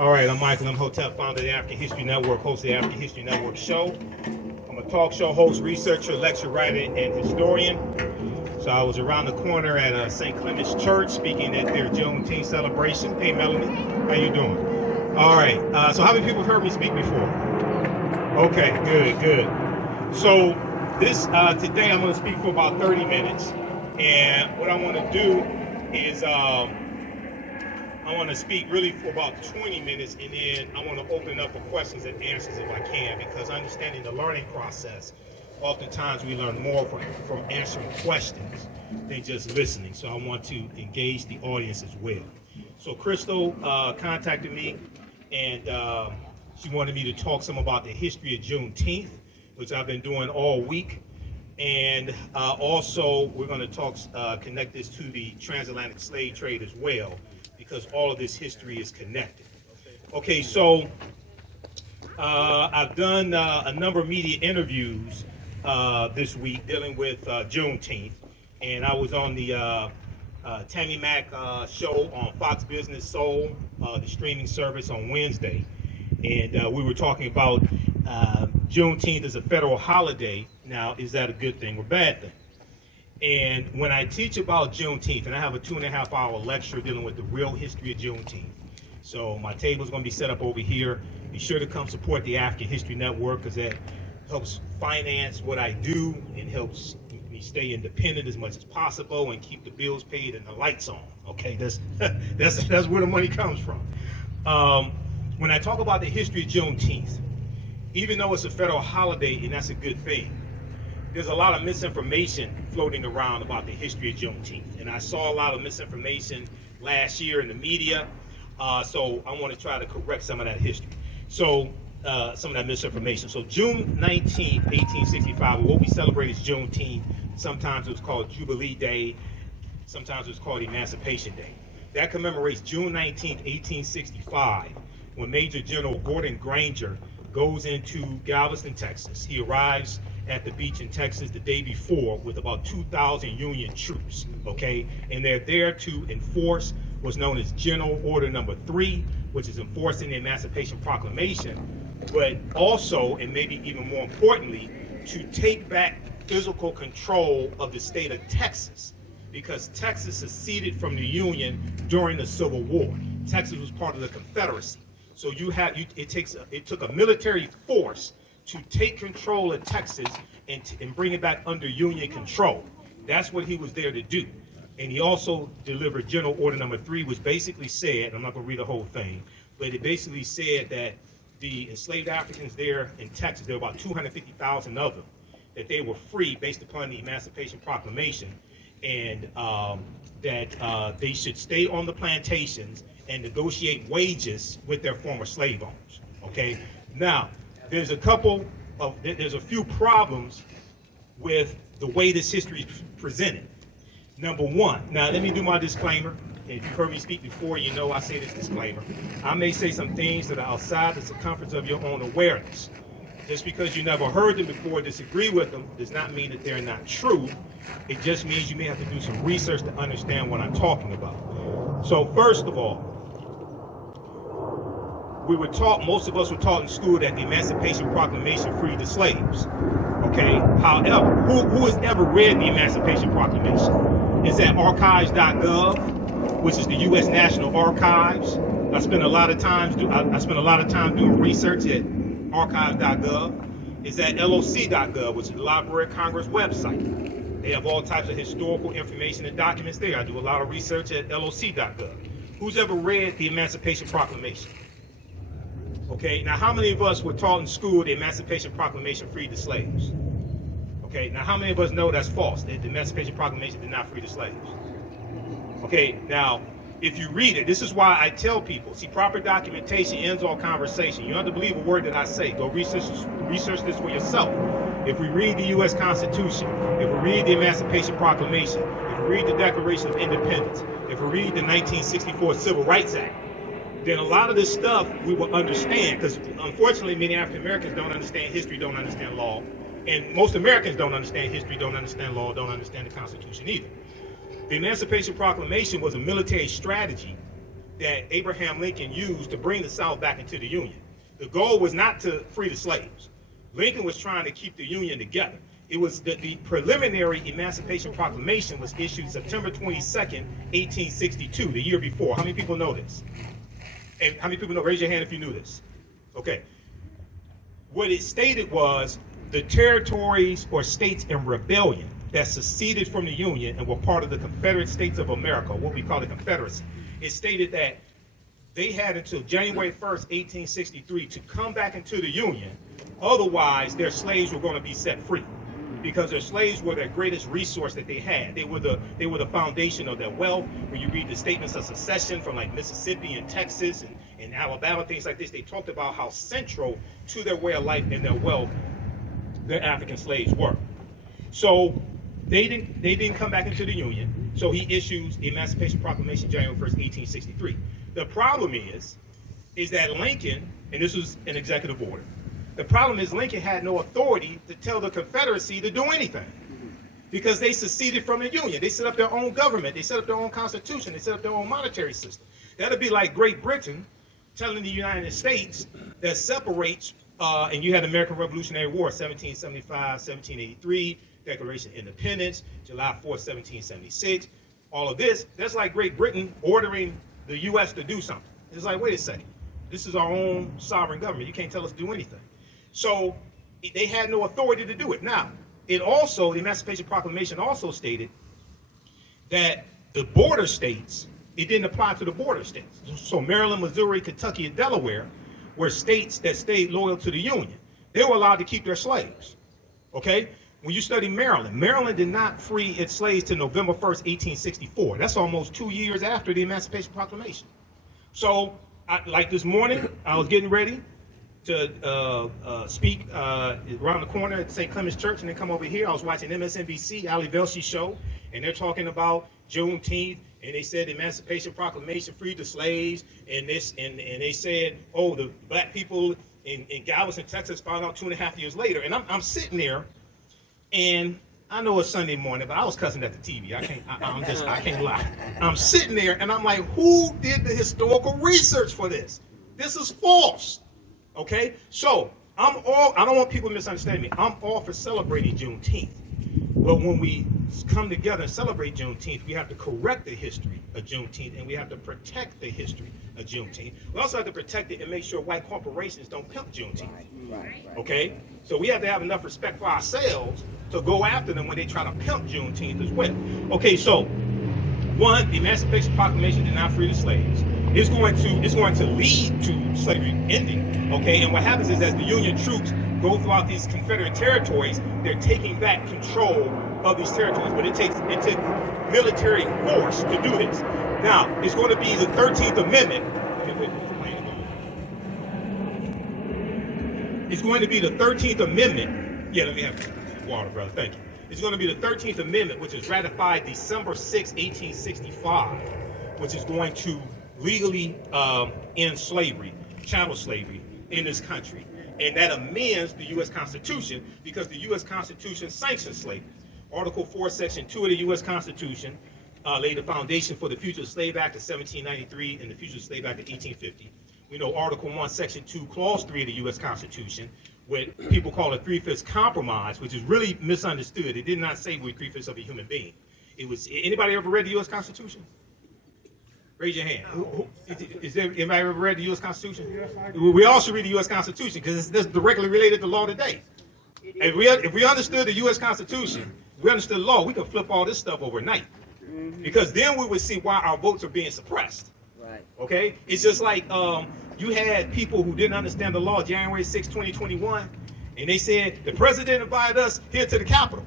All right, I'm Michael Imhotep, founder of the African History Network, host of the African History Network show. I'm a talk show host, researcher, lecturer, writer, and historian. So I was around the corner at St. Clement's Church speaking at their Juneteenth celebration. Hey, Melanie, how you doing? All right, so how many people have heard me speak before? Okay, good. So this today I'm going to speak for about 30 minutes. And what I want to do is I want to speak really for about 20 minutes, and then I want to open up for questions and answers if I can, because understanding the learning process, oftentimes we learn more from answering questions than just listening. So I want to engage the audience as well. So Crystal contacted me, and she wanted me to talk some about the history of Juneteenth, which I've been doing all week. And also we're going to talk, connect this to the transatlantic slave trade as well, because all of this history is connected. Okay, so I've done a number of media interviews this week dealing with Juneteenth, and I was on the Tammy Mack show on Fox Business Soul, the streaming service, on Wednesday, and we were talking about Juneteenth as a federal holiday. Now, is that a good thing or bad thing? And when I teach about Juneteenth, and I have a 2.5-hour lecture dealing with the real history of Juneteenth. So my table is going to be set up over here. Be sure to come support the African History Network, because that helps finance what I do and helps me stay independent as much as possible and keep the bills paid and the lights on. Okay, that's where the money comes from. When I talk about the history of Juneteenth, even though it's a federal holiday, and that's a good thing, there's a lot of misinformation floating around about the history of Juneteenth. And I saw a lot of misinformation last year in the media. So I want to try to correct some of that history. So some of that misinformation. So June 19th, 1865, what we celebrate is Juneteenth. Sometimes it was called Jubilee Day. Sometimes it was called Emancipation Day. That commemorates June 19th, 1865, when Major General Gordon Granger goes into Galveston, Texas. He arrives at the beach in Texas the day before with about 2,000 Union troops, okay? And they're there to enforce what's known as General Order Number 3, which is enforcing the Emancipation Proclamation, but also, and maybe even more importantly, to take back physical control of the state of Texas, because Texas seceded from the Union during the Civil War. Texas was part of the Confederacy. So it took a military force to take control of Texas and bring it back under Union control. That's what he was there to do. And he also delivered General Order Number 3, which basically said, and I'm not going to read the whole thing, but it basically said that the enslaved Africans there in Texas, there were about 250,000 of them, that they were free based upon the Emancipation Proclamation, and that they should stay on the plantations and negotiate wages with their former slave owners. Okay, now there's a few problems with the way this history is presented. Number one, now let me do my disclaimer. If you've heard me speak before, you know I say this disclaimer. I may say some things that are outside the circumference of your own awareness. Just because you never heard them before, disagree with them, does not mean that they're not true. It just means you may have to do some research to understand what I'm talking about. So first of all, we were taught, most of us were taught in school, that the Emancipation Proclamation freed the slaves. Okay, however, who has ever read the Emancipation Proclamation? It's at archives.gov, which is the U.S. National Archives. I spent a lot of time doing research at archives.gov. It's at loc.gov, which is the Library of Congress website. They have all types of historical information and documents there. I do a lot of research at loc.gov. Who's ever read the Emancipation Proclamation? Okay, now how many of us were taught in school the Emancipation Proclamation freed the slaves? Okay, now how many of us know that's false, that the Emancipation Proclamation did not free the slaves? Okay, now if you read it, this is why I tell people, see, proper documentation ends all conversation. You don't have to believe a word that I say. Go research this for yourself. If we read the U.S. Constitution, if we read the Emancipation Proclamation, if we read the Declaration of Independence, if we read the 1964 Civil Rights Act, then a lot of this stuff we will understand, because unfortunately many African Americans don't understand history, don't understand law, and most Americans don't understand history, don't understand law, don't understand the Constitution either. The Emancipation Proclamation was a military strategy that Abraham Lincoln used to bring the South back into the Union. The goal was not to free the slaves. Lincoln was trying to keep the Union together. It was the preliminary Emancipation Proclamation was issued September 22nd, 1862, the year before. How many people know this? And how many people know? Raise your hand if you knew this. Okay. What it stated was the territories or states in rebellion that seceded from the Union and were part of the Confederate States of America, what we call the Confederacy. It stated that they had until January 1st, 1863 to come back into the Union. Otherwise, their slaves were going to be set free, because their slaves were their greatest resource that they had. They were the foundation of their wealth. When you read the statements of secession from like Mississippi and Texas and Alabama, things like this, they talked about how central to their way of life and their wealth their African slaves were. So they didn't come back into the Union. So he issues the Emancipation Proclamation January 1st, 1863. The problem is that Lincoln, and this was an executive order, the problem is Lincoln had no authority to tell the Confederacy to do anything, because they seceded from the Union. They set up their own government. They set up their own constitution. They set up their own monetary system. That'd be like Great Britain telling the United States that separates, and you had the American Revolutionary War, 1775, 1783, Declaration of Independence, July 4th, 1776, all of this. That's like Great Britain ordering the U.S. to do something. It's like, wait a second, this is our own sovereign government. You can't tell us to do anything. So they had no authority to do it. Now, it also, the Emancipation Proclamation also stated that the border states, it didn't apply to the border states. So Maryland, Missouri, Kentucky, and Delaware were states that stayed loyal to the Union. They were allowed to keep their slaves, okay? When you study Maryland, Maryland did not free its slaves till November 1st, 1864. That's almost 2 years after the Emancipation Proclamation. So, like this morning, I was getting ready to speak around the corner at St. Clement's Church, and then come over here. I was watching MSNBC, Ali Velshi show, and they're talking about Juneteenth, and they said the Emancipation Proclamation freed the slaves, and this, and they said, oh, the black people in Galveston, Texas, found out 2.5 years later. And I'm sitting there, and I know it's Sunday morning, but I was cussing at the TV. I can't lie. I'm sitting there, and I'm like, who did the historical research for this? This is false. Okay, so I don't want people to misunderstand me. I'm all for celebrating Juneteenth. But when we come together and celebrate Juneteenth, we have to correct the history of Juneteenth, and we have to protect the history of Juneteenth. We also have to protect it and make sure white corporations don't pimp Juneteenth. Okay, so we have to have enough respect for ourselves to go after them when they try to pimp Juneteenth as well. Okay, so one, the Emancipation Proclamation did not free the slaves. It's going to lead to slavery ending, okay? And what happens is, as the Union troops go throughout these Confederate territories, they're taking back control of these territories. But it takes military force to do this. Now, it's going to be the 13th Amendment. It's going to be the 13th Amendment. Yeah, let me have water, brother. Thank you. It's going to be the 13th Amendment, which is ratified December 6, 1865, which is going to legally end slavery, chattel slavery in this country. And that amends the U.S. Constitution, because the U.S. Constitution sanctions slavery. Article 4, Section 2 of the U.S. Constitution laid the foundation for the Fugitive Slave Act of 1793 and the Fugitive Slave Act of 1850. We know Article 1, Section 2, Clause 3 of the U.S. Constitution, what people call a three-fifths compromise, which is really misunderstood. It did not say we're three-fifths of a human being. It was, anybody ever read the U.S. Constitution? Raise your hand. Is there anybody ever read the U.S. Constitution? Yes, we all should read the U.S. Constitution, because it's directly related to law today. If we understood the U.S. Constitution, we understood law, we could flip all this stuff overnight. Because then we would see why our votes are being suppressed. Right. Okay? It's just like you had people who didn't understand the law January 6, 2021, and they said the president invited us here to the Capitol.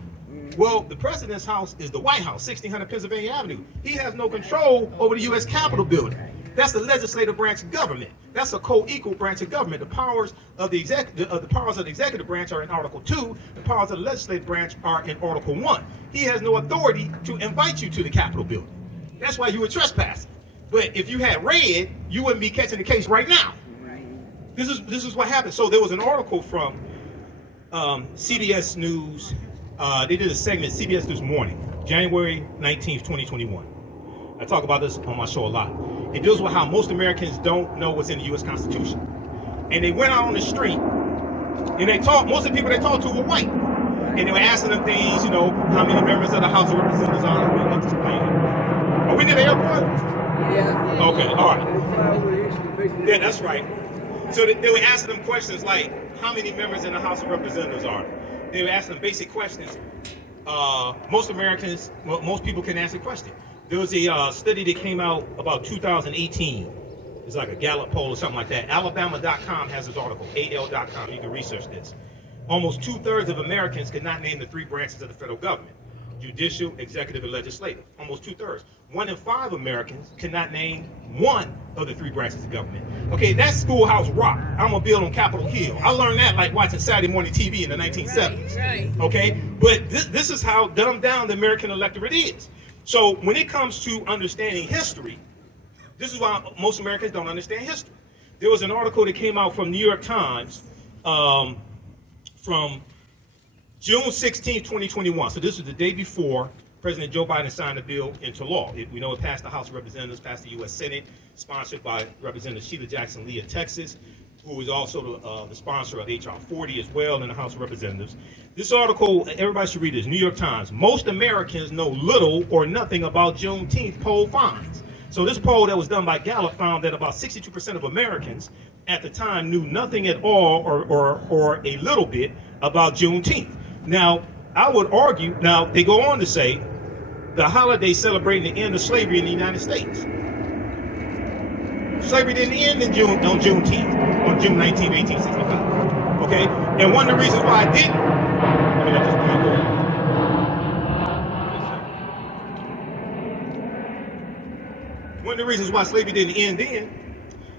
Well, the president's house is the White House, 1600 Pennsylvania Avenue. He has no control over the U.S. Capitol building. That's the legislative branch of government. That's a co-equal branch of government. The powers of the executive branch are in Article 2. The powers of the legislative branch are in Article 1. He has no authority to invite you to the Capitol building. That's why you were trespassing. But if you had read, you wouldn't be catching the case right now. This is what happened. So there was an article from CBS News. They did a segment, CBS News Morning, January 19th, 2021. I talk about this on my show a lot. It deals with how most Americans don't know what's in the U.S. Constitution. And they went out on the street, and they talked. Most of the people they talked to were white, and they were asking them things. How many members of the House of Representatives are? Let's explain it. Are we near the airport? Yeah. Okay. All right. Yeah, that's right. So they were asking them questions like, how many members in the House of Representatives are there? They were asking them basic questions. Most Americans, most people can answer the question. There was a study that came out about 2018. It's like a Gallup poll or something like that. Alabama.com has this article, AL.com. You can research this. Almost 2/3 of Americans could not name the three branches of the federal government: judicial, executive, and legislative. Almost 2/3. 1 in 5 Americans cannot name one of the three branches of government. Okay, that's schoolhouse rock. I'm gonna build on Capitol Hill. I learned that like watching Saturday morning TV in the 1970s. Right. Okay, but this is how dumbed down the American electorate is. So when it comes to understanding history, this is why most Americans don't understand history. There was an article that came out from New York Times from June 16, 2021. So this was the day before President Joe Biden signed the bill into law. We know it passed the House of Representatives, passed the U.S. Senate, sponsored by Representative Sheila Jackson Lee of Texas, who is also the sponsor of H.R. 40 as well in the House of Representatives. This article, everybody should read this, New York Times. Most Americans know little or nothing about Juneteenth, poll finds. So this poll that was done by Gallup found that about 62% of Americans at the time knew nothing at all or a little bit about Juneteenth. Now, I would argue, now they go on to say, the holiday celebrating the end of slavery in the United States. Slavery didn't end on Juneteenth, on June 19, 1865. Okay? And one of the reasons why it didn't, I mean, I just one of the reasons why slavery didn't end then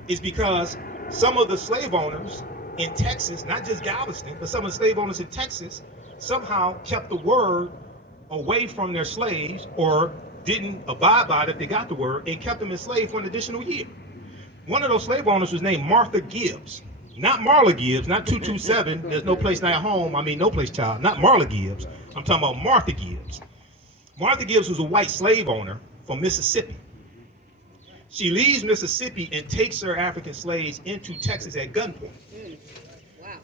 is because some of the slave owners in Texas, not just Galveston, but some of the slave owners in Texas somehow kept the word away from their slaves or didn't abide by it if they got the word and kept them enslaved for an additional year. One of those slave owners was named Martha Gibbs. Not Marla Gibbs, not 227, there's no place like home, I mean no place child, not Marla Gibbs. I'm talking about Martha Gibbs. Martha Gibbs was a white slave owner from Mississippi. She leaves Mississippi and takes her African slaves into Texas at gunpoint. Wow.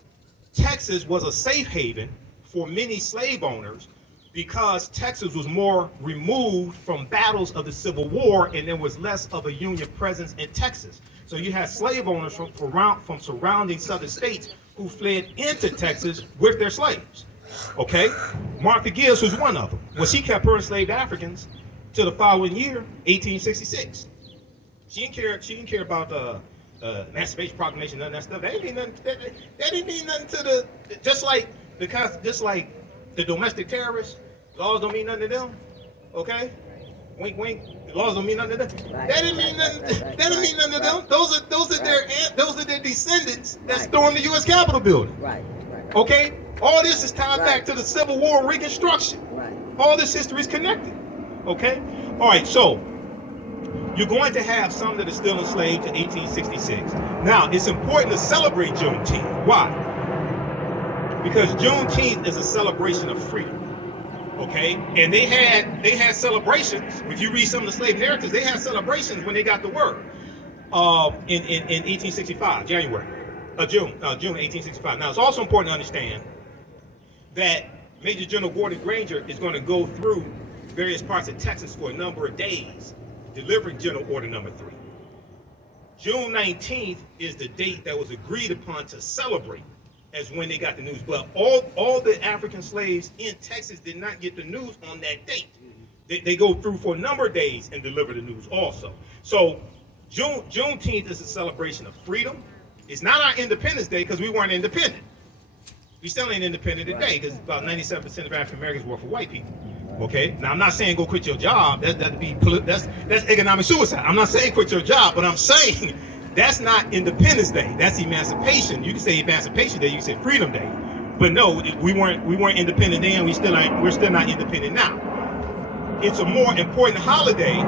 Texas was a safe haven for many slave owners because Texas was more removed from battles of the Civil War and there was less of a Union presence in Texas. So you had slave owners from surrounding southern states who fled into Texas with their slaves. Okay? Martha Gibbs was one of them. Well, she kept her enslaved Africans to the following year, 1866. She didn't care about the Emancipation Proclamation, none of that stuff. That didn't mean nothing to the, just like the domestic terrorists, laws don't mean nothing to them. Okay? Wink, wink. Laws don't mean nothing to them. Right. That didn't mean nothing. That didn't mean nothing to them. Those are their descendants that stormed the U.S. Capitol building. Right. Okay? All this is tied back to the Civil War Reconstruction. Right. All this history is connected. Okay? All right. So you're going to have some that are still enslaved to 1866. Now, it's important to celebrate Juneteenth. Why? Because Juneteenth is a celebration of freedom. Okay, and they had celebrations. If you read some of the slave narratives, they had celebrations when they got the word in 1865, June 1865. Now, it's also important to understand that Major General Gordon Granger is going to go through various parts of Texas for a number of days, delivering General Order Number 3. June 19th is the date that was agreed upon to celebrate as when they got the news. But all the African slaves in Texas did not get the news on that date. They go through for a number of days and deliver the news also. So Juneteenth is a celebration of freedom. It's not our Independence Day because we weren't independent. We still ain't independent today because about 97% of African Americans work for white people. Okay. Now I'm not saying go quit your job. That's economic suicide. I'm not saying quit your job, but I'm saying that's not Independence Day. That's Emancipation. You can say Emancipation Day. You can say Freedom Day. But no, we weren't independent then. We're still not independent now. It's a more important holiday.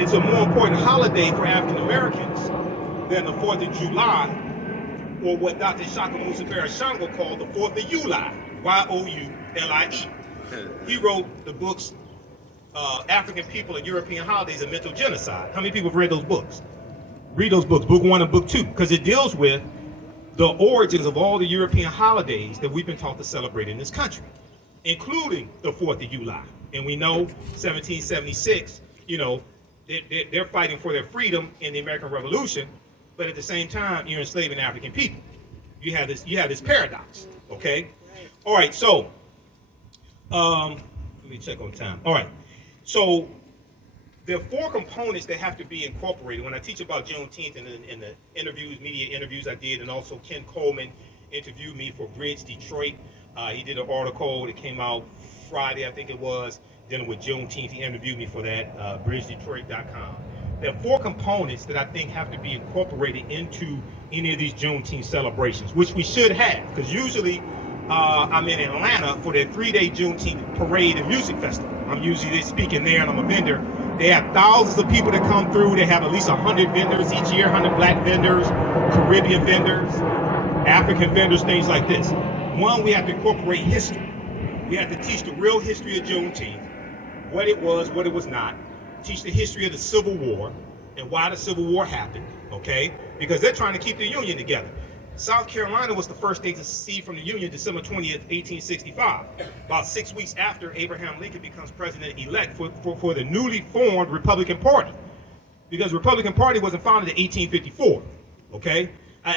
It's a more important holiday for African Americans than the 4th of July, or what Dr. Shaka Musa Barashango called the 4th of July, Youli. He wrote the books African People and European Holidays and Mental Genocide. How many people have read those books? Read those books, book 1 and book 2, because it deals with the origins of all the European holidays that we've been taught to celebrate in this country, including the 4th of July. And we know 1776, you know, they're fighting for their freedom in the American Revolution, but at the same time, you're enslaving African people. You have this paradox, okay? All right, so let me check on time. All right, so there are 4 components that have to be incorporated. When I teach about Juneteenth and in the interviews, media interviews I did, and also Ken Coleman interviewed me for Bridge Detroit. He did an article that came out Friday, I think it was, dealing with Juneteenth. He interviewed me for that, bridgedetroit.com. There are 4 components that I think have to be incorporated into any of these Juneteenth celebrations, which we should have, because usually I'm in Atlanta for their 3-day Juneteenth parade and music festival. I'm usually speaking there, and I'm a vendor. They have thousands of people that come through. They have at least 100 vendors each year, 100 black vendors, Caribbean vendors, African vendors, things like this. One, we have to incorporate history. We have to teach the real history of Juneteenth, what it was not, teach the history of the Civil War and why the Civil War happened, okay? Because they're trying to keep the Union together. South Carolina was the first state to secede from the Union December 20th, 1865, about 6 weeks after Abraham Lincoln becomes president-elect for the newly formed Republican Party. Because the Republican Party wasn't founded in 1854, okay?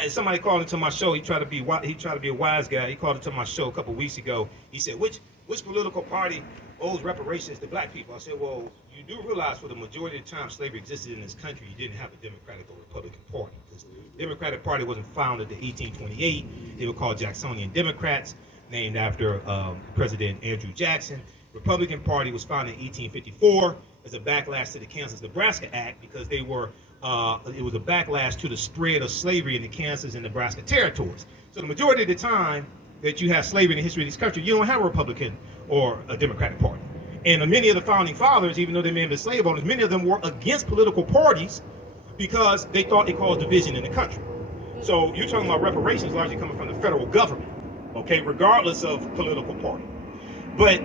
Somebody called into my show. He tried to be a wise guy. He called into my show a couple weeks ago. He said, which political party owes reparations to black people? I said, well, you do realize for the majority of the time slavery existed in this country, you didn't have a Democratic or Republican Party. Because the Democratic Party wasn't founded in 1828. They were called Jacksonian Democrats, named after President Andrew Jackson. Republican Party was founded in 1854 as a backlash to the Kansas-Nebraska Act, because it was a backlash to the spread of slavery in the Kansas and Nebraska territories. So the majority of the time that you have slavery in the history of this country, you don't have a Republican or a Democratic Party. And many of the founding fathers, even though they may have been slave owners, many of them were against political parties because they thought it caused division in the country. So you're talking about reparations largely coming from the federal government, okay, regardless of political party. But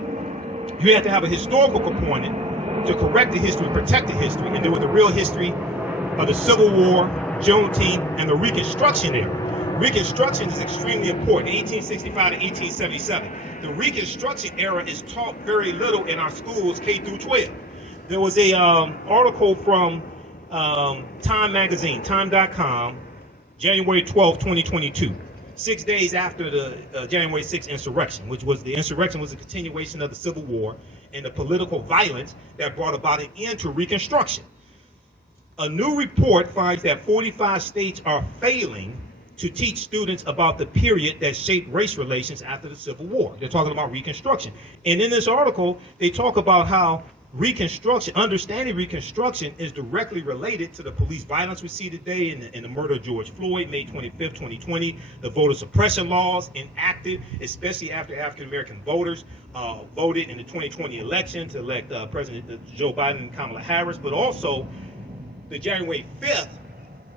you have to have a historical component to correct the history, protect the history, and deal with the real history of the Civil War, Juneteenth, and the Reconstruction era. Reconstruction is extremely important, 1865 to 1877. The Reconstruction era is taught very little in our schools, K through 12. There was a article from Time magazine, time.com, January 12, 2022, 6 days after the January 6th insurrection, the insurrection was a continuation of the Civil War and the political violence that brought about an end to Reconstruction. A new report finds that 45 states are failing to teach students about the period that shaped race relations after the Civil War. They're talking about Reconstruction. And in this article, they talk about how Reconstruction, understanding Reconstruction, is directly related to the police violence we see today in the murder of George Floyd, May 25th, 2020, the voter suppression laws enacted, especially after African-American voters voted in the 2020 election to elect President Joe Biden and Kamala Harris, but also the January 5th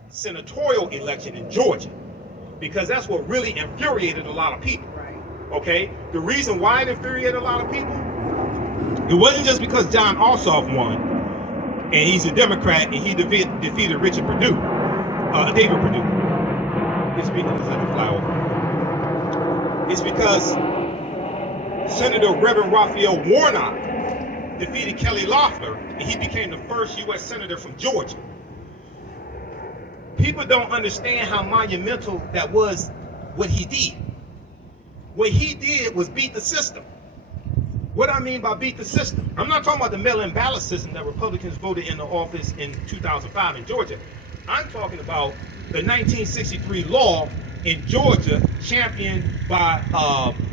senatorial election in Georgia, because that's what really infuriated a lot of people. Right. Okay? The reason why it infuriated a lot of people, it wasn't just because John Ossoff won, and he's a Democrat, and he defeated Richard Perdue, David Perdue. It's because Senator Reverend Raphael Warnock defeated Kelly Loeffler, and he became the first U.S. Senator from Georgia. People don't understand how monumental that was, what he did. What he did was beat the system. What I mean by beat the system, I'm not talking about the mail-in ballot system that Republicans voted into office in 2005 in Georgia. I'm talking about the 1963 law in Georgia championed by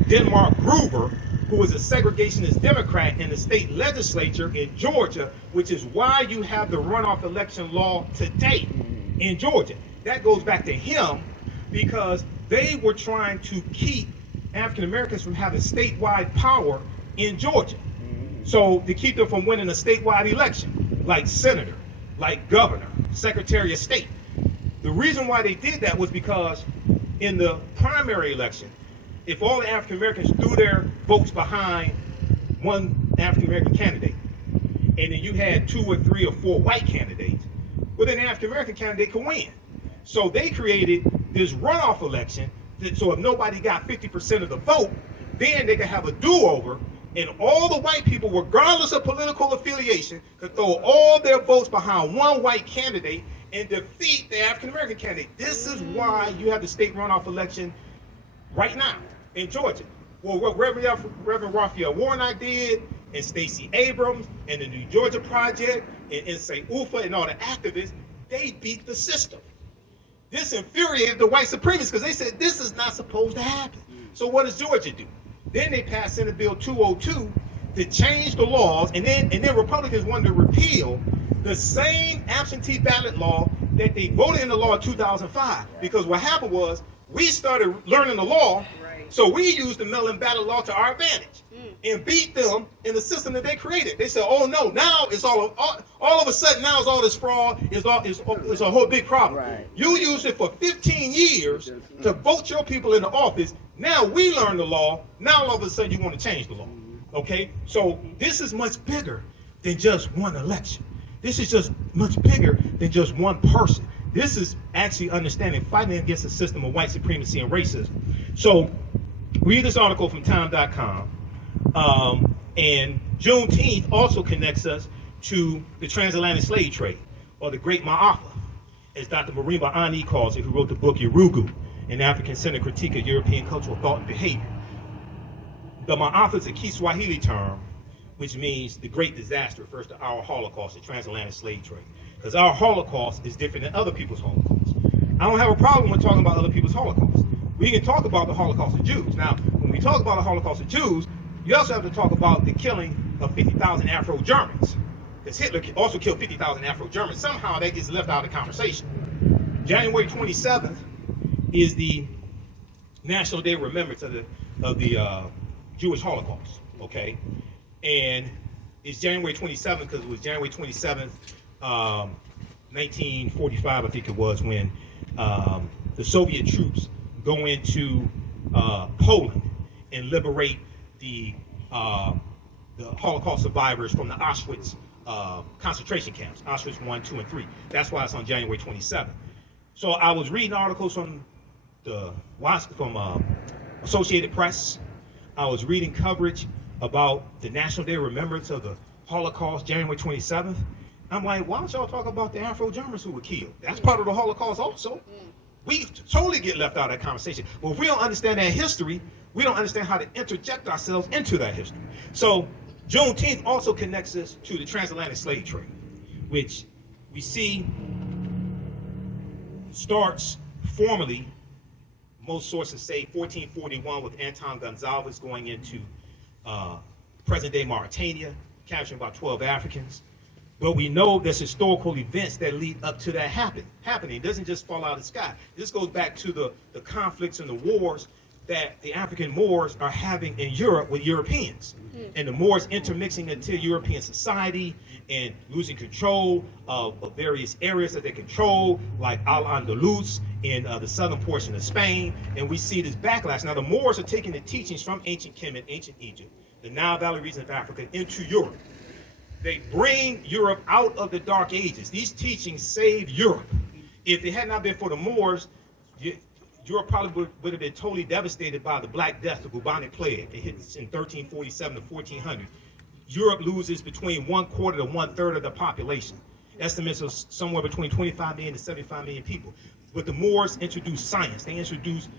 Denmark Groover, who was a segregationist Democrat in the state legislature in Georgia, which is why you have the runoff election law today in Georgia. That goes back to him, because they were trying to keep African Americans from having statewide power in Georgia. So to keep them from winning a statewide election, like senator, like governor, secretary of state. The reason why they did that was because in the primary election, if all the African Americans threw their votes behind one African American candidate, and then you had 2 or 3 or 4 white candidates, well, then the African American candidate could win. So they created this runoff election so if nobody got 50% of the vote, then they could have a do-over, and all the white people, regardless of political affiliation, could throw all their votes behind one white candidate and defeat the African American candidate. This is why you have the state runoff election right now in Georgia. Well, what Reverend Raphael Warnock did, and Stacey Abrams, and the New Georgia Project, and St. Ufa, and all the activists, they beat the system. This infuriated the white supremacists because they said this is not supposed to happen. So what does Georgia do? Then they passed Senate Bill 202 to change the laws, and then Republicans wanted to repeal the same absentee ballot law that they voted in the law in 2005. Because what happened was we started learning the law, so we used the mail-in ballot law to our advantage and beat them in the system that they created. They said, "Oh no, now it's all of a sudden now it's all this fraud. It's a whole big problem. Right. You used it for 15 years to vote your people into office. Now we learn the law. Now all of a sudden you want to change the law." Okay, so this is much bigger than just one election. This is just much bigger than just one person. This is actually understanding fighting against a system of white supremacy and racism. So read this article from time.com. And Juneteenth also connects us to the transatlantic slave trade, or the Great Ma'afa, as Dr. Marimba Ani calls it, who wrote the book Yurugu, an African-centered critique of European cultural thought and behavior. The Ma'afa is a Kiswahili term, which means the great disaster, refers to our Holocaust, the transatlantic slave trade. Because our Holocaust is different than other people's Holocaust. I don't have a problem with talking about other people's Holocaust. We can talk about the Holocaust of Jews. Now, when we talk about the Holocaust of Jews, you also have to talk about the killing of 50,000 Afro-Germans. Because Hitler also killed 50,000 Afro-Germans. Somehow that gets left out of the conversation. January 27th is the National Day of Remembrance of the Jewish Holocaust, okay? And it's January 27th because it was January 27th, 1945, I think it was, when the Soviet troops go into Poland and liberate the Holocaust survivors from the Auschwitz concentration camps, Auschwitz 1, 2, and 3. That's why it's on January 27th. So I was reading articles from Associated Press. I was reading coverage about the National Day of Remembrance of the Holocaust, January 27th. I'm like, why don't y'all talk about the Afro-Germans who were killed? That's part of the Holocaust also. We totally get left out of that conversation. Well, if we don't understand that history, we don't understand how to interject ourselves into that history. So Juneteenth also connects us to the transatlantic slave trade, which we see starts formally, most sources say 1441, with Anton Gonzalez going into present-day Mauritania, capturing about 12 Africans. But we know there's historical events that lead up to that happening. It doesn't just fall out of the sky. This goes back to the conflicts and the wars that the African Moors are having in Europe with Europeans. And the Moors intermixing into European society and losing control of various areas that they control, like Al-Andalus in the southern portion of Spain. And we see this backlash. Now the Moors are taking the teachings from ancient Kemet, ancient Egypt, the Nile Valley region of Africa, into Europe. They bring Europe out of the Dark Ages. These teachings saved Europe. If it had not been for the Moors, Europe probably would have been totally devastated by the Black Death, the bubonic plague. It hits in 1347 to 1400. Europe loses between 1/4 to 1/3 of the population. Estimates are somewhere between 25 million to 75 million people. But the Moors introduced science. They introduced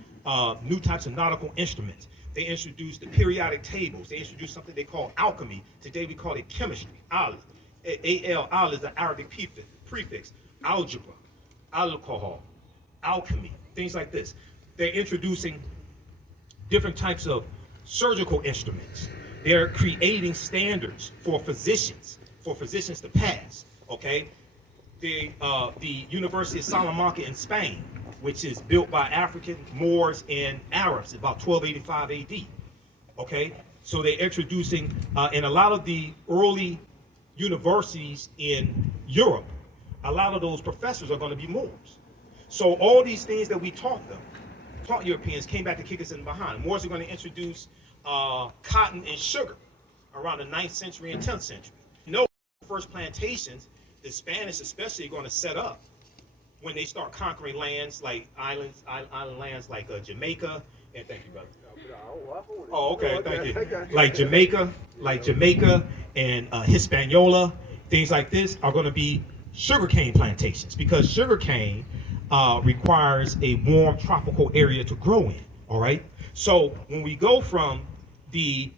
new types of nautical instruments. They introduced the periodic tables. They introduced something they call alchemy. Today we call it chemistry. Al is the Arabic prefix. Algebra, alcohol, alchemy, things like this. They're introducing different types of surgical instruments. They're creating standards for physicians to pass, okay? The University of Salamanca in Spain, which is built by African, Moors, and Arabs, about 1285 AD, okay? So they're introducing, in a lot of the early universities in Europe, a lot of those professors are going to be Moors. So all these things that we taught Europeans came back to kick us in behind. Moors are going to introduce cotton and sugar around the 9th century and 10th century. No, first plantations, the Spanish especially are going to set up when they start conquering lands like island lands like Jamaica. And thank you, brother. Oh, okay, thank you. Like Jamaica and Hispaniola, things like this are going to be sugarcane plantations because sugarcane requires a warm tropical area to grow in. All right. So when we go from the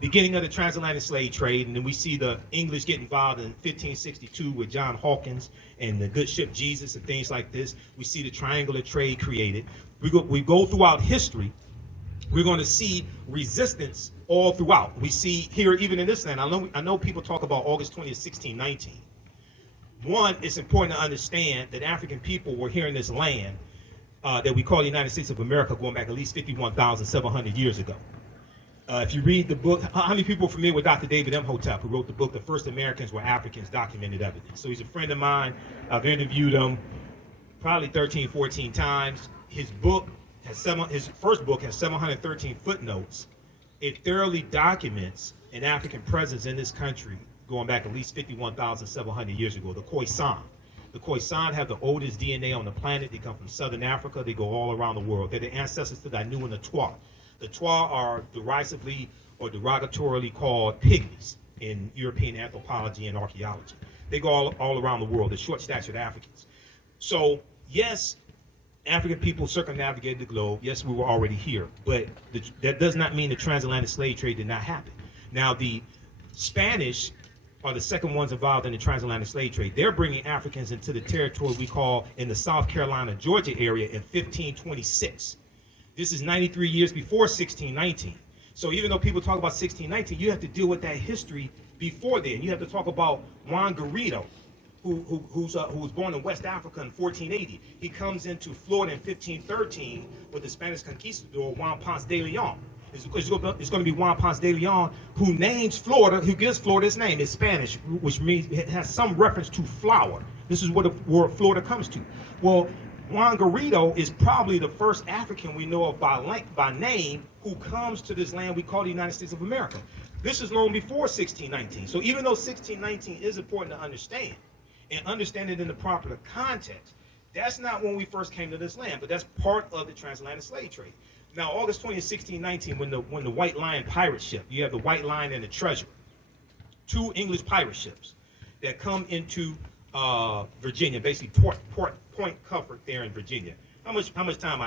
beginning of the transatlantic slave trade, and then we see the English get involved in 1562 with John Hawkins and the good ship Jesus and things like this. We see the triangular trade created. We go throughout history. We're going to see resistance all throughout. We see here, even in this land, I know people talk about August 20th, 1619. One, it's important to understand that African people were here in this land that we call the United States of America going back at least 51,700 years ago. If you read the book, how many people are familiar with Dr. David Imhotep, who wrote the book, The First Americans Were Africans, Documented Evidence? So he's a friend of mine. I've interviewed him probably 13, 14 times. His first book has 713 footnotes. It thoroughly documents an African presence in this country going back at least 51,700 years ago, the Khoisan. The Khoisan have the oldest DNA on the planet. They come from Southern Africa. They go all around the world. They're the ancestors to the Anu and the Twa. The Twa are derisively or derogatorily called pygmies in European anthropology and archaeology. They go all around the world. They're short-statured Africans. So, yes, African people circumnavigated the globe. Yes, we were already here. But that does not mean the transatlantic slave trade did not happen. Now, the Spanish are the second ones involved in the transatlantic slave trade. They're bringing Africans into the territory we call in the South Carolina, Georgia area in 1526. This is 93 years before 1619. So even though people talk about 1619, you have to deal with that history before then. You have to talk about Juan Garrido, who was born in West Africa in 1480. He comes into Florida in 1513 with the Spanish conquistador Juan Ponce de Leon. It's going to be Juan Ponce de Leon who names Florida, who gives Florida its name. It's Spanish, which means it has some reference to flower. This is where the word Florida comes to. Well, Juan Garrido is probably the first African we know of by name who comes to this land we call the United States of America. This is long before 1619. So even though 1619 is important to understand, and understand it in the proper context, that's not when we first came to this land, but that's part of the transatlantic slave trade. Now, August 20th, 1619, when the White Lion pirate ship, you have the White Lion and the Treasure, two English pirate ships that come into Virginia, basically Point Comfort there in Virginia. How much time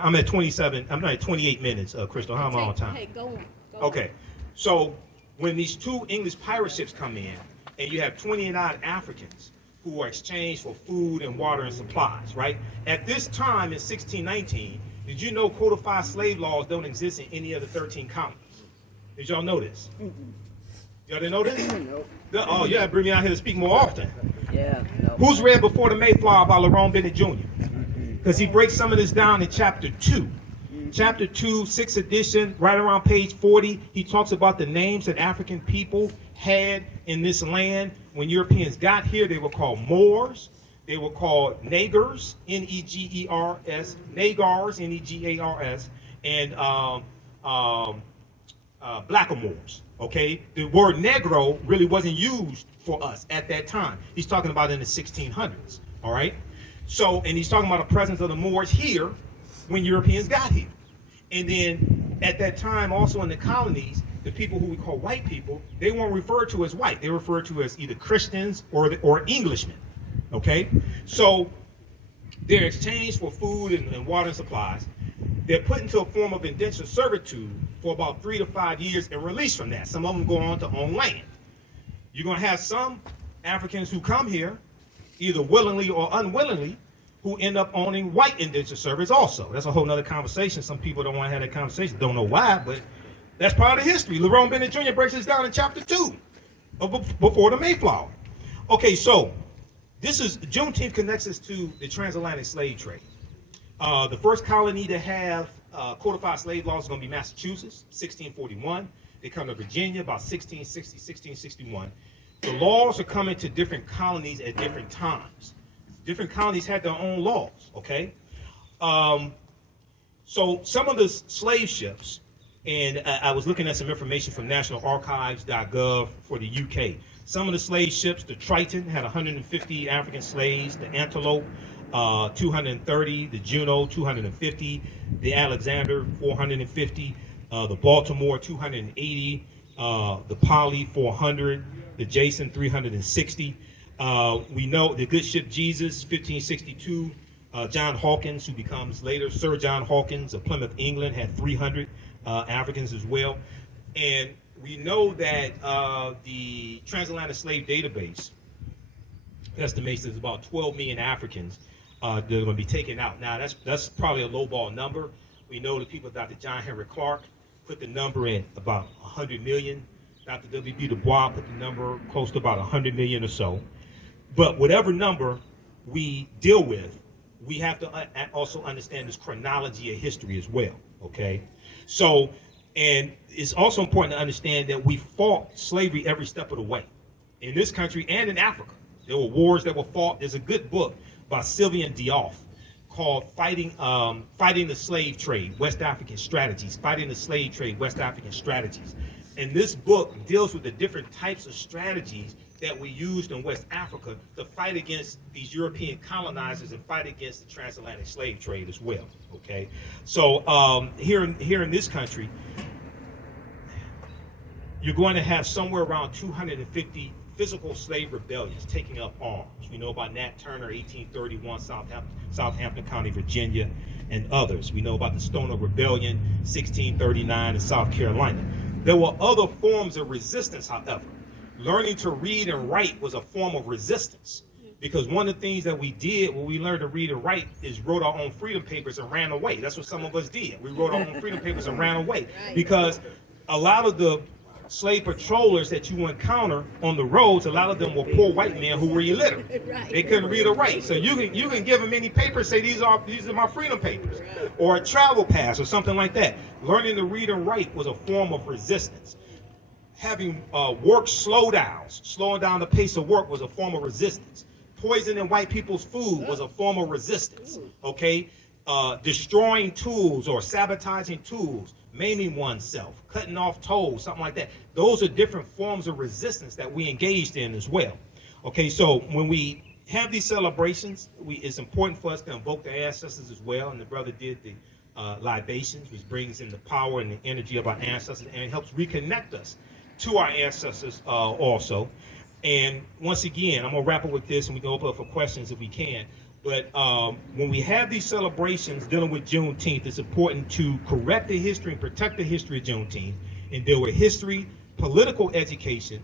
I'm at 27. I'm not at 28 minutes, Crystal. How am I on time? Hey, go on. Okay, so when these two English pirate ships come in, and you have 20-odd Africans who are exchanged for food and water and supplies, right? At this time in 1619, did you know codified slave laws don't exist in any of the 13 colonies? Did y'all know this? Y'all didn't know this? Nope. Oh, you gotta bring me out here to speak more often. Yeah. No. Who's read Before the Mayflower by Lerone Bennett Jr.? Because he breaks some of this down in chapter 2. Chapter 2, 6th edition, right around page 40, he talks about the names that African people had in this land. When Europeans got here, they were called Moors. They were called Negers, N-E-G-E-R-S, Nagars, N-E-G-A-R-S, and Blackamoors, okay? The word Negro really wasn't used for us at that time. He's talking about in the 1600s, all right? So, and he's talking about the presence of the Moors here when Europeans got here. And then at that time, also in the colonies, the people who we call white people, they weren't referred to as white. They were referred to as either Christians or Englishmen, okay? So they're exchanged for food and water and supplies. They're put into a form of indentured servitude for about 3 to 5 years and released from that. Some of them go on to own land. You're going to have some Africans who come here, either willingly or unwillingly, who end up owning white indentured servants also. That's a whole nother conversation. Some people don't want to have that conversation, don't know why, but that's part of the history. Lerone Bennett Jr. breaks this down in chapter 2 of Before the Mayflower. Okay, so this is, Juneteenth connects us to the transatlantic slave trade. The first colony to have codified slave laws is going to be Massachusetts, 1641. They come to Virginia about 1660, 1661. The laws are coming to different colonies at different times. Different colonies had their own laws, okay? So some of the slave ships, and I was looking at some information from nationalarchives.gov for the UK. Some of the slave ships, the Triton had 150 African slaves, the Antelope 230, the Juno 250, the Alexander 450, the Baltimore 280, the Polly 400, the Jason 360. We know the good ship Jesus 1562. John Hawkins, who becomes later Sir John Hawkins of Plymouth, England, had 300 Africans as well. And we know that the Transatlantic Slave Database estimates there's about 12 million Africans that are going to be taken out. Now, that's probably a lowball number. We know the people, Dr. John Henry Clark, put the number at about 100 million. Dr. W.B. Du Bois put the number close to about 100 million or so. But whatever number we deal with, we have to also understand this chronology of history as well, okay? So, and it's also important to understand that we fought slavery every step of the way in this country and in Africa. There were wars that were fought. There's a good book by Sylvian Diouf called Fighting the Slave Trade, West African Strategies, Fighting the Slave Trade, West African Strategies. And this book deals with the different types of strategies that we used in West Africa to fight against these European colonizers and fight against the transatlantic slave trade as well, okay? So here in this country, you're going to have somewhere around 250 physical slave rebellions taking up arms. We know about Nat Turner, 1831, Southampton County, Virginia, and others. We know about the Stono Rebellion, 1639 in South Carolina. There were other forms of resistance, however. Learning to read and write was a form of resistance, because one of the things that we did when we learned to read and write is wrote our own freedom papers and ran away. That's what some of us did. We wrote our own freedom papers and ran away, because a lot of the slave patrollers that you encounter on the roads, a lot of them were poor white men who were illiterate. They couldn't read or write. So you can give them any paper, say these are my freedom papers, or a travel pass or something like that. Learning to read and write was a form of resistance. Having work slowdowns, slowing down the pace of work, was a form of resistance. Poisoning white people's food was a form of resistance, okay? Destroying tools or sabotaging tools, maiming oneself, cutting off toes, something like that. Those are different forms of resistance that we engaged in as well. Okay, so when we have these celebrations, it's important for us to invoke the ancestors as well, and the brother did the libations, which brings in the power and the energy of our ancestors, and it helps reconnect us to our ancestors also. And once again, I'm gonna wrap up with this, and we can open up for questions if we can. But when we have these celebrations dealing with Juneteenth, it's important to correct the history and protect the history of Juneteenth, and deal with history, political education,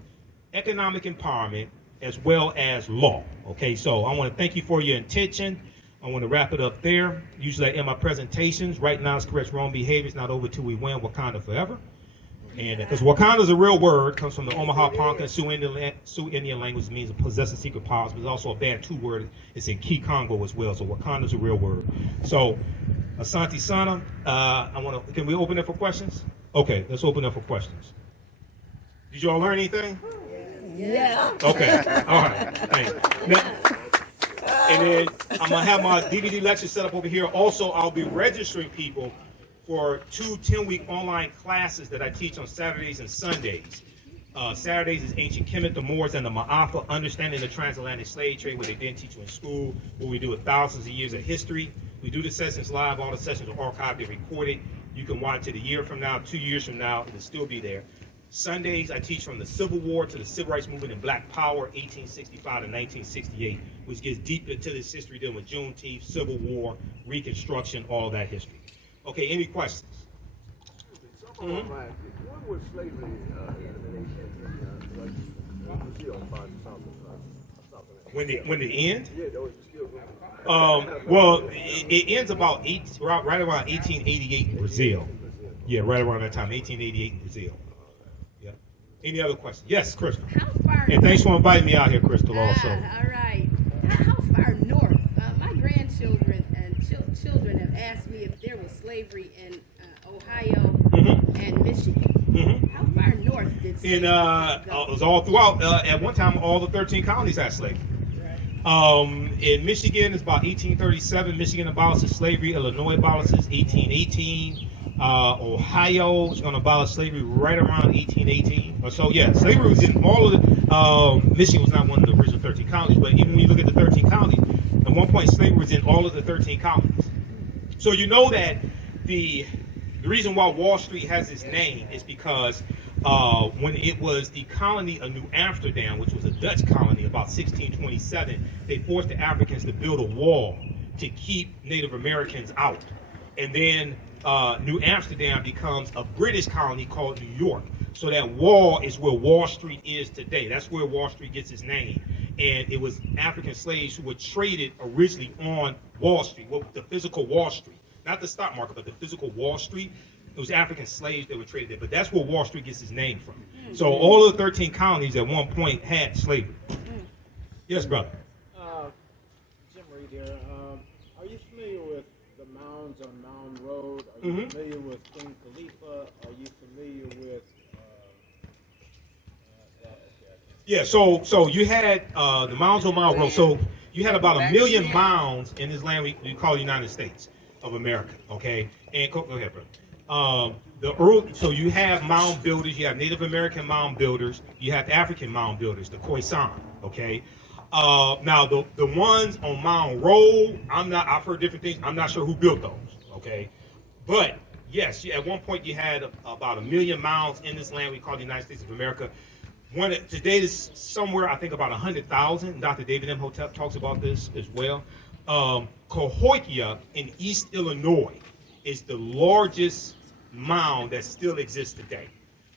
economic empowerment, as well as law. Okay, so I want to thank you for your attention. I want to wrap it up there. Usually I end my presentations. Right now, it's correct wrong behavior. It's not over till we win. Wakanda forever. And because Wakanda is a real word, comes from the Omaha Ponca Sioux Indian language, means possessing secret powers, but it's also a Bantu word. It's in Key Congo as well. So Wakanda is a real word. So Asante Sana, can we open it for questions? Okay, let's open up for questions. Did you all learn anything? Yeah. Okay, all right, thanks. Now, and then I'm gonna have my DVD lecture set up over here. Also, I'll be registering people for 2 10-week online classes that I teach on Saturdays and Sundays. Saturdays is Ancient Kemet, the Moors, and the Ma'afa, Understanding the Transatlantic Slave Trade, where they didn't teach you in school, where we do it thousands of years of history. We do the sessions live. All the sessions are archived and recorded. You can watch it a year from now, 2 years from now, it'll still be there. Sundays, I teach from the Civil War to the Civil Rights Movement and Black Power, 1865 to 1968, which gets deep into this history dealing with Juneteenth, Civil War, Reconstruction, all that history. Okay, any questions? When was slavery eliminated in Brazil? When the end? Yeah, those are still Well, it ends about right around 1888 in Brazil. Yeah, right around that time, 1888 in Brazil. Yeah. Any other questions? Yes, Crystal. How far? And thanks for inviting me out here, Crystal. Also. All right. How far north? My grandchildren and children have asked me if there was slavery in Ohio and Michigan. How far north did slavery go? It was all throughout. At one time, all the 13 colonies had slavery. In Michigan, it's about 1837. Michigan abolishes slavery. Illinois abolishes 1818. Ohio is going to abolish slavery right around 1818 or so. Yeah, slavery was in all of the. Michigan was not one of the original 13 colonies, but even when you look at the 13 colonies, at one point slavery was in all of the 13 colonies. So you know that the reason why Wall Street has its name is because when it was the colony of New Amsterdam, which was a Dutch colony, about 1627, they forced the Africans to build a wall to keep Native Americans out. And then New Amsterdam becomes a British colony called New York. So that wall is where Wall Street is today. That's where Wall Street gets its name. And it was African slaves who were traded originally on Wall Street, the physical Wall Street. Not the stock market, but the physical Wall Street. It was African slaves that were traded there. But that's where Wall Street gets its name from. So all of the 13 colonies at one point had slavery. Yes, brother. Jim Reed here. Are you familiar with the mounds on Mound Road? Are you familiar with King Khalifa? Are you familiar with? Yeah. So you had the mounds on Mound Road. So you had about 1 million mounds in this land we call the United States of America. Okay. And go ahead, brother. So you have mound builders. You have Native American mound builders. You have African mound builders, the Khoisan. Okay. Now the ones on Mound Road, I've heard different things. I'm not sure who built those. Okay, but yes, at one point you had about 1 million mounds in this land we call the United States of America. Today is somewhere I think about 100,000. Dr. David M. Hotep talks about this as well. Cahokia in East Illinois is the largest mound that still exists today.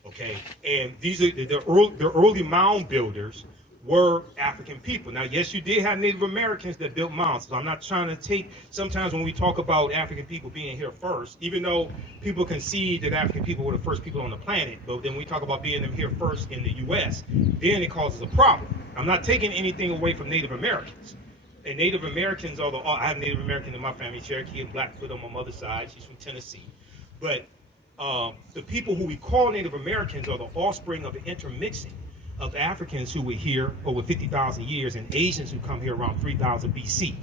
Okay, and these are the early mound builders were African people. Now, yes, you did have Native Americans that built mounds. So I'm not trying to take, sometimes when we talk about African people being here first, even though people concede that African people were the first people on the planet, but then we talk about being them here first in the U.S., then it causes a problem. I'm not taking anything away from Native Americans. And Native Americans I have Native American in my family, Cherokee and Blackfoot on my mother's side. She's from Tennessee. But the people who we call Native Americans are the offspring of the intermixing of Africans who were here over 50,000 years and Asians who come here around 3000 BC.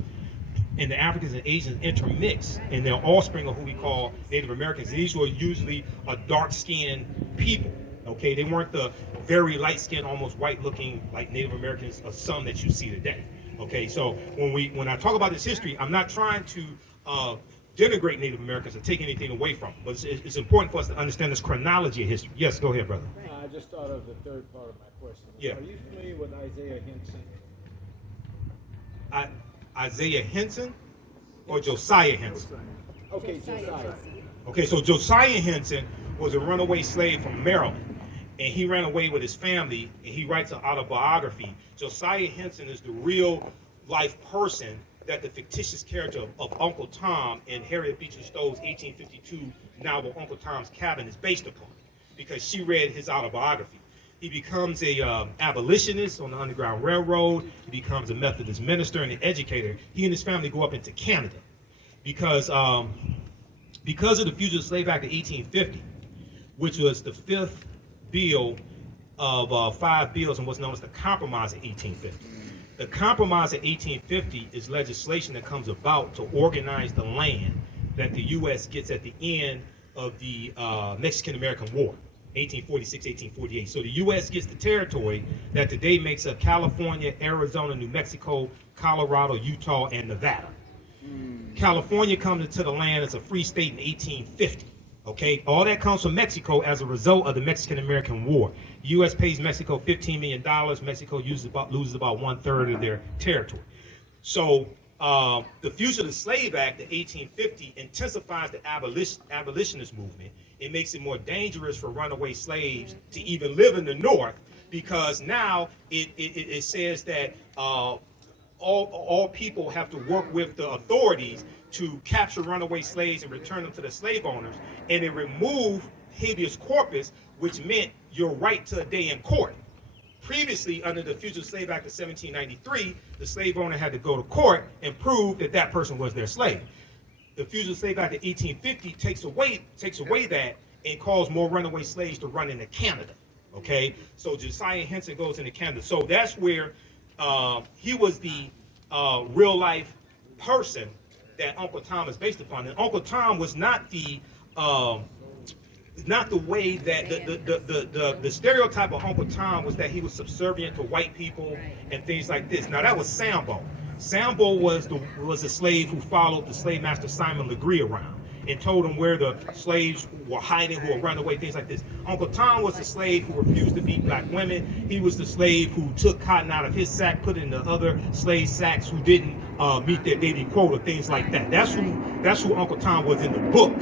And the Africans and Asians intermix, and they're offspring of who we call Native Americans. These were usually a dark-skinned people. Okay, they weren't the very light-skinned, almost white-looking like Native Americans, or some that you see today. Okay, so when I talk about this history, I'm not trying to denigrate Native Americans or take anything away from them, but it's important for us to understand this chronology of history. Yes, go ahead, brother. I just thought of the third part of my question. Yeah. Are you familiar with Isaiah Henson? Isaiah Henson or Josiah Henson? Okay, Josiah. Okay, so Josiah Henson was a runaway slave from Maryland, and he ran away with his family, and he writes an autobiography. Josiah Henson is the real life person that the fictitious character of Uncle Tom in Harriet Beecher Stowe's 1852 novel Uncle Tom's Cabin is based upon, because she read his autobiography. He becomes a abolitionist on the Underground Railroad. He becomes a Methodist minister and an educator. He and his family go up into Canada because of the Fugitive Slave Act of 1850, which was the fifth bill of 5 bills and what's known as the Compromise of 1850. The Compromise of 1850 is legislation that comes about to organize the land that the U.S. gets at the end of the Mexican-American War, 1846-1848. So the U.S. gets the territory that today makes up California, Arizona, New Mexico, Colorado, Utah, and Nevada. California comes into the land as a free state in 1850. Okay, all that comes from Mexico as a result of the Mexican-American War. The U.S. pays Mexico $15 million. Mexico loses about 1/3 of their territory. So the Fugitive Slave Act of 1850 intensifies the abolitionist movement. It makes it more dangerous for runaway slaves to even live in the North, because now it says that all people have to work with the authorities to capture runaway slaves and return them to the slave owners, and it removed habeas corpus, which meant your right to a day in court. Previously, under the Fugitive Slave Act of 1793, the slave owner had to go to court and prove that that person was their slave. The Fugitive Slave Act of 1850 takes away that and calls more runaway slaves to run into Canada. Okay, so Josiah Henson goes into Canada. So that's where he was the real life person that Uncle Tom is based upon. And Uncle Tom was not the not the way that the stereotype of Uncle Tom was that he was subservient to white people and things like this. Now that was Sambo. Sambo was a slave who followed the slave master Simon Legree around and told him where the slaves were hiding, who were running away, things like this. Uncle Tom was a slave who refused to beat black women. He was the slave who took cotton out of his sack, put it in the other slave sacks who didn't meet their daily quota, things like that. That's who Uncle Tom was in the book.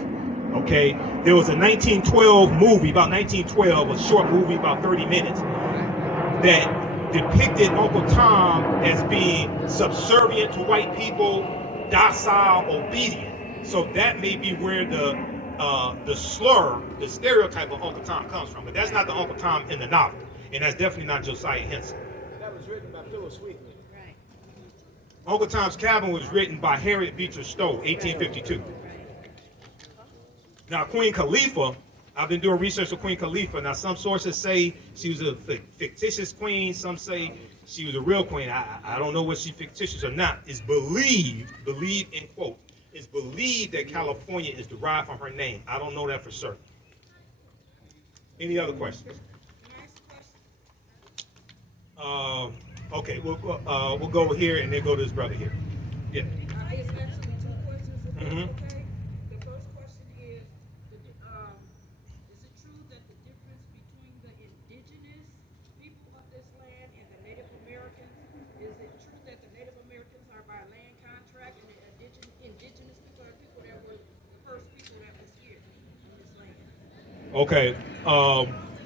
Okay, there was a 1912 movie, about 1912, a short movie about 30 minutes, that depicted Uncle Tom as being subservient to white people, docile, obedient. So that may be where the slur, the stereotype of Uncle Tom comes from. But that's not the Uncle Tom in the novel, and that's definitely not Josiah Henson. That was written by Phyllis Wheatley. Right. Uncle Tom's Cabin was written by Harriet Beecher Stowe, 1852. Now, Queen Khalifa, I've been doing research on Queen Khalifa. Now, some sources say she was a fictitious queen. Some say she was a real queen. I don't know whether she's fictitious or not. It's believed in quote, it's believed that California is derived from her name. I don't know that for certain. Any other questions? Okay, we'll go over here and then go to this brother here. Yeah. It's actually two questions. If that's Mhm. okay. The first question is it true that the difference between the indigenous people of this land and the Native Americans, is it true that the Native Americans are by land contract and the indigenous people are people that were the first people that was here on this land? Okay.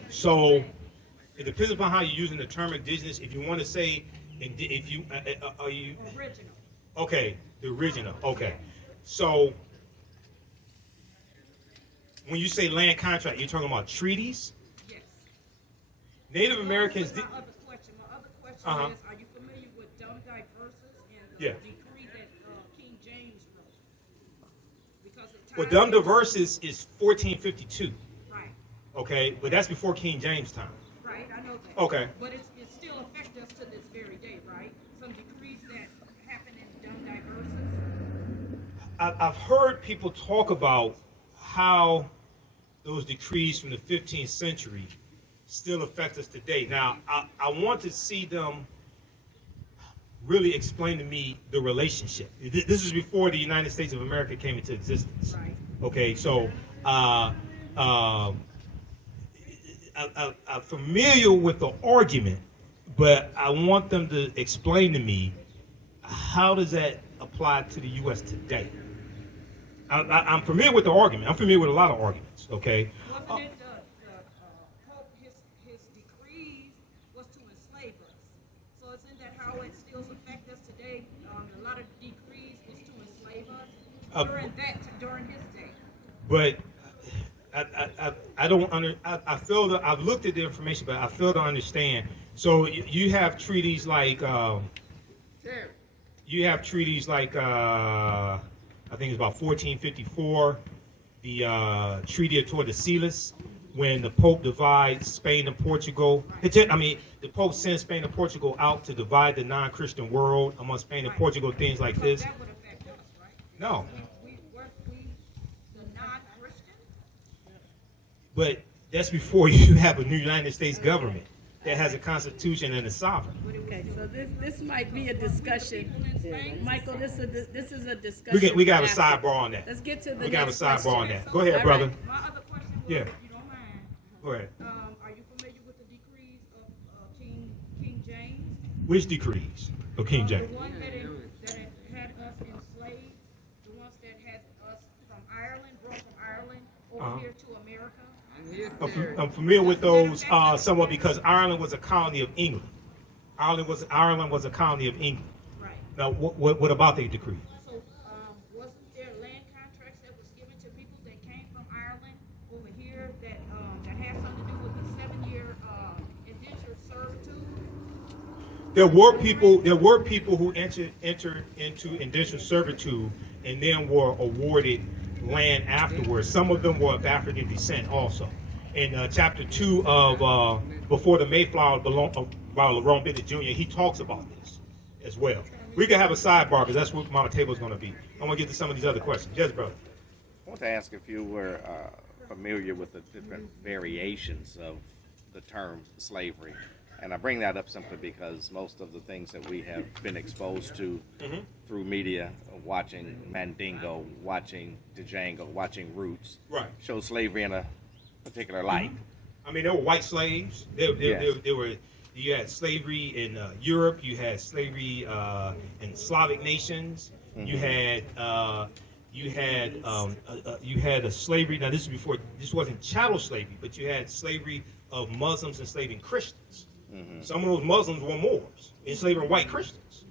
So it depends upon how you're using the term indigenous. If you want to say, if you are you Original. okay, the original. Okay. So when you say land contract, you're talking about treaties. Yes. Native Americans. My other question Uh-huh. is, are you familiar with Dum Diversus and the Yeah. decree that King James wrote? Because it Well, ties Dum into- Diversus is 1452. Right, Okay, but that's before King James time. right, I know that. Okay. But it still affects us to this very day, right? Some decrees that happen in Dum Diversus. I've heard people talk about how those decrees from the 15th century still affect us today. Now, I want to see them really explain to me the relationship. This is before the United States of America came into existence. Right. Okay, so I'm familiar with the argument, but I want them to explain to me how does that apply to the U.S. today. I'm familiar with the argument. I'm familiar with a lot of arguments. Okay. Wasn't it the Pope, his decrees was to enslave us? So isn't that how it still affects us today? A lot of decrees was to enslave us during his day. But I don't I feel that I've looked at the information, but I fail to understand. So you have treaties like I think it's about 1454, the Treaty of Tordesillas, when the Pope divides Spain and Portugal. The Pope sends Spain and Portugal out to divide the non-Christian world among Spain and Portugal, things like So this. that would affect us, right? No. Weren't we the non-Christian? But that's before you have a new United States government that has a constitution and a sovereign. Okay, so this might be a discussion. Michael, this is a discussion. We got a after. sidebar on that. Let's get to the We got a next sidebar on question. that. Go ahead, All brother. right. My other question was, Yeah. if you don't mind, Go ahead. are you familiar with the decrees of King James? Which decrees of King James? The one that had us enslaved, the ones that had us from Ireland, brought from Ireland over here to America. I'm familiar with those somewhat because Ireland was a colony of England. Ireland was a colony of England. Right. Now, what about the decree? So, wasn't there land contracts that was given to people that came from Ireland over here that had something to do with the 7-year indentured servitude? There were people who entered into indentured servitude and then were awarded land afterwards. Some of them were of African descent also. In chapter 2 of Before the Mayflower by Lerone Bennett Jr., he talks about this as well. We can have a sidebar because that's what my table is going to be. I want to get to some of these other questions. Yes, brother. want to ask if you were familiar with the different variations of the term slavery. And I bring that up simply because most of the things that we have been exposed to through media, watching Mandingo, watching Django, watching Roots, Right. show slavery in a particular light. I mean, there were white slaves. There were. You had slavery in Europe. You had slavery in Slavic nations. You had a slavery. Now, this is before. This wasn't chattel slavery, but you had slavery of Muslims enslaving Christians. Some of those Muslims were Moors enslaving white Christians.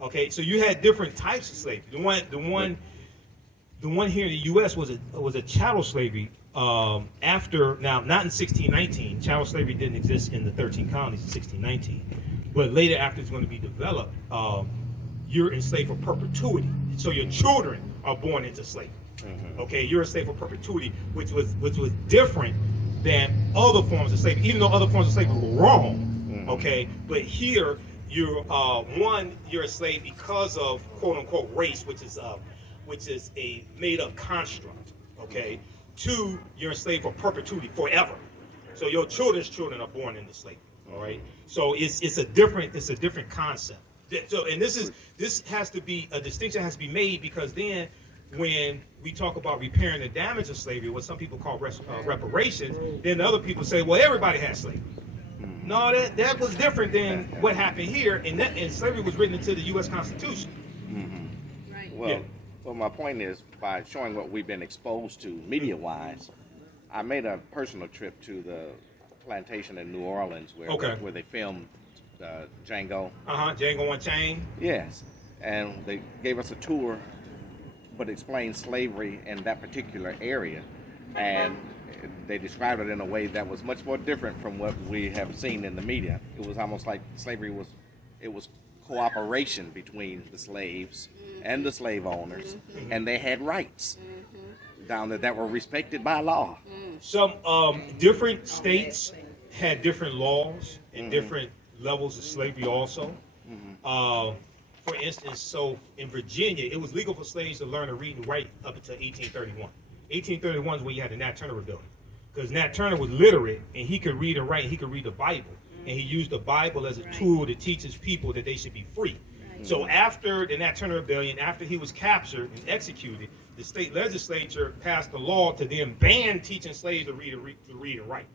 Okay, so you had different types of slavery. The one here in the U.S. was a chattel slavery. After, now, not in 1619, chattel slavery didn't exist in the 13 colonies in 1619, but later, after it's going to be developed, you're enslaved for perpetuity. So your children are born into slavery. Okay, you're enslaved for perpetuity, which was different than other forms of slavery, even though other forms of slavery were wrong. Okay, but here you're a slave because of quote unquote race, which is a made up construct. Okay. 2, you're enslaved for perpetuity, forever. So your children's children are born into slavery. All right. So it's a different concept. So, and this has to be a distinction has to be made, because then when we talk about repairing the damage of slavery, what some people call reparations, then the other people say, well, everybody has slavery. No, that was different than what happened here, and slavery was written into the U.S. Constitution. Right. Well, Yeah. well, my point is, by showing what we've been exposed to media-wise, I made a personal trip to the plantation in New Orleans where they filmed Django. Django Unchained. Yes, and they gave us a tour, but explained slavery in that particular area, and they described it in a way that was much more different from what we have seen in the media. It was almost like slavery was cooperation between the slaves and the slave owners, and they had rights down there that were respected by law. Some different states had different laws and different levels of slavery also. For instance, so in Virginia, it was legal for slaves to learn to read and write up until 1831. 1831 is when you had the Nat Turner Rebellion, because Nat Turner was literate and he could read and write, and he could read the Bible, and he used the Bible as a tool to teach his people that they should be free. So after the Nat Turner Rebellion, after he was captured and executed, the state legislature passed a law to then ban teaching slaves to read and write.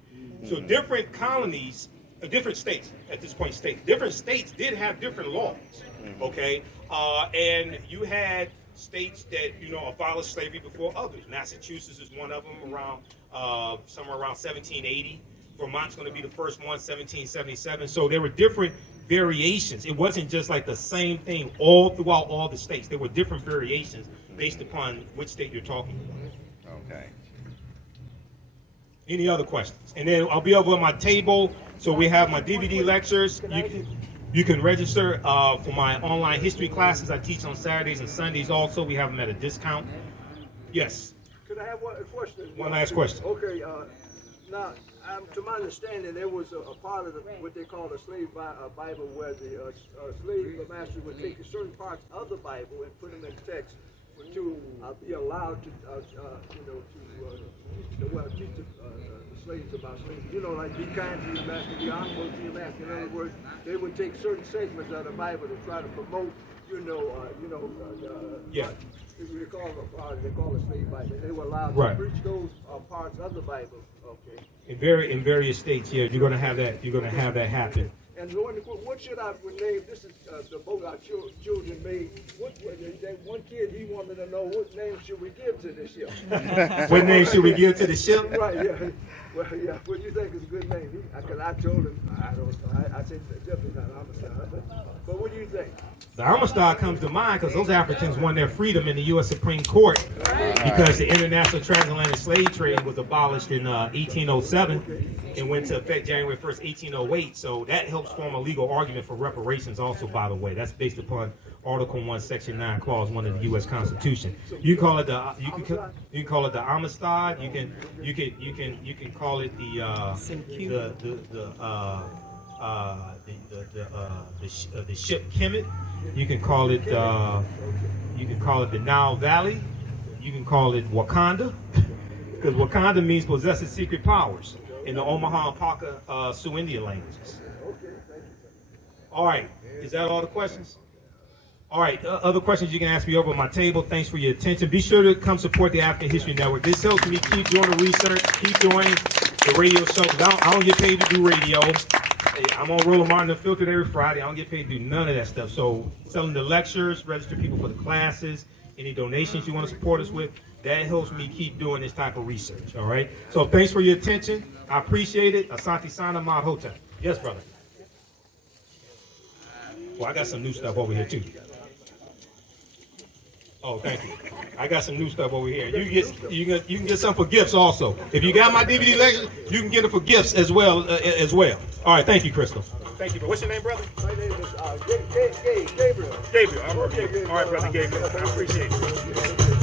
So different colonies, different states at this point, different states did have different laws. Okay, and you had states that abolished slavery before others. Massachusetts is one of them, around somewhere around 1780. Vermont's going to be the first one, 1777. So there were different variations. It wasn't just like the same thing all throughout all the states. There were different variations based upon which state you're talking about. Okay. Any other questions? And then I'll be over on my table. So we have my DVD lectures. You can register for my online history classes. I teach on Saturdays and Sundays also. We have them at a discount. Yes. Could I have one question? One last question. Okay. Now, to my understanding, there was a part of what they call the slave Bible, where the slave master would take certain parts of the Bible and put them in text to be allowed to, teach the slaves about slavery. Like be kind to your master, be honorable to your master. In other words, they would take certain segments of the Bible to try to promote, Yeah. They call it slave Bible. They were allowed Right. to preach those parts of the Bible. Okay. In various states, yeah, you're gonna have that. You're gonna have that happen. And what should I name? This is the book our children made. That one kid, he wanted to know what name should we give to this ship. What name should we give to the ship? Right. Yeah. Well, yeah. What do you think is a good name? Because I told him I don't know. I said definitely not Amistad. But what do you think? The Amistad comes to mind because those Africans won their freedom in the U.S. Supreme Court because the international transatlantic slave trade was abolished in 1807 and went into effect January 1st, 1808. So that helps form a legal argument for reparations also, by the way. That's based upon Article 1, Section 9, Clause 1 of the U.S. Constitution. You can call it the Amistad. You can call it the ship Kemet. You can call it the Nile Valley. You can call it Wakanda, because Wakanda means possesses secret powers in the Omaha and Parker Sioux Indian languages. All right, is that all the questions? All right, other questions you can ask me over my table. Thanks for your attention. Be sure to come support the African History Network. This helps me keep doing the research, keep doing the radio show. 'Cause I don't get paid to do radio. I'm on Roland Martin Unfiltered every Friday. I don't get paid to do none of that stuff. So selling the lectures, register people for the classes, any donations you want to support us with, that helps me keep doing this type of research, all right? So thanks for your attention. I appreciate it. Asante Sana Mahotep. Yes, brother. Well, I got some new stuff over here, too. Oh, thank you. I got some new stuff over here. You can get some for gifts also. If you got my DVD lecture, you can get it for gifts as well. All right, thank you, Crystal. Thank you. What's your name, brother? My name is Gabriel. Gabriel. All right, brother Gabriel. I appreciate it.